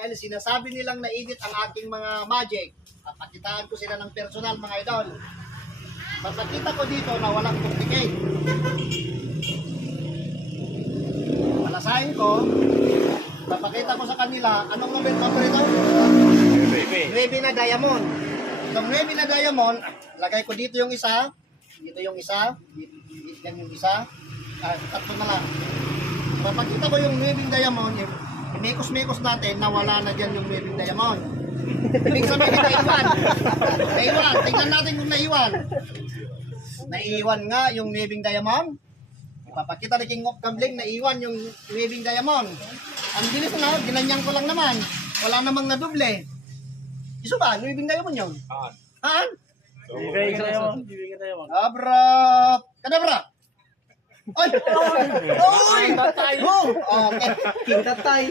Dahil sinasabi nilang na-edit ang aking mga magic. Papakitaan ko sila ng personal, mga idol. Papakita ko dito na walang duplicate. Palasahin ko. Papakita ko sa kanila, anong number ito? 9 na diamond. Itong 9 na diamond, lagay ko dito yung isa, dito yung isa, dito yung isa, tatlo na lang. Papakita ko yung 9 diamond, mekos-mekos natin na wala na dyan yung 9 diamond. Ibig sabihin, naiwan. Naiwan. Tingnan natin kung naiwan. Naiwan nga yung 9 diamond. Ipapakita ni King of Gambling, naiwan yung 9 diamond. Ang bilis na, ginanyan ko lang naman. Wala namang naduble. Iso ba? 9 diamond yun? Haan? Bibigay ka tayo. Abra! Kadabra! Ay! Oy! Oh! Okay. King tatay.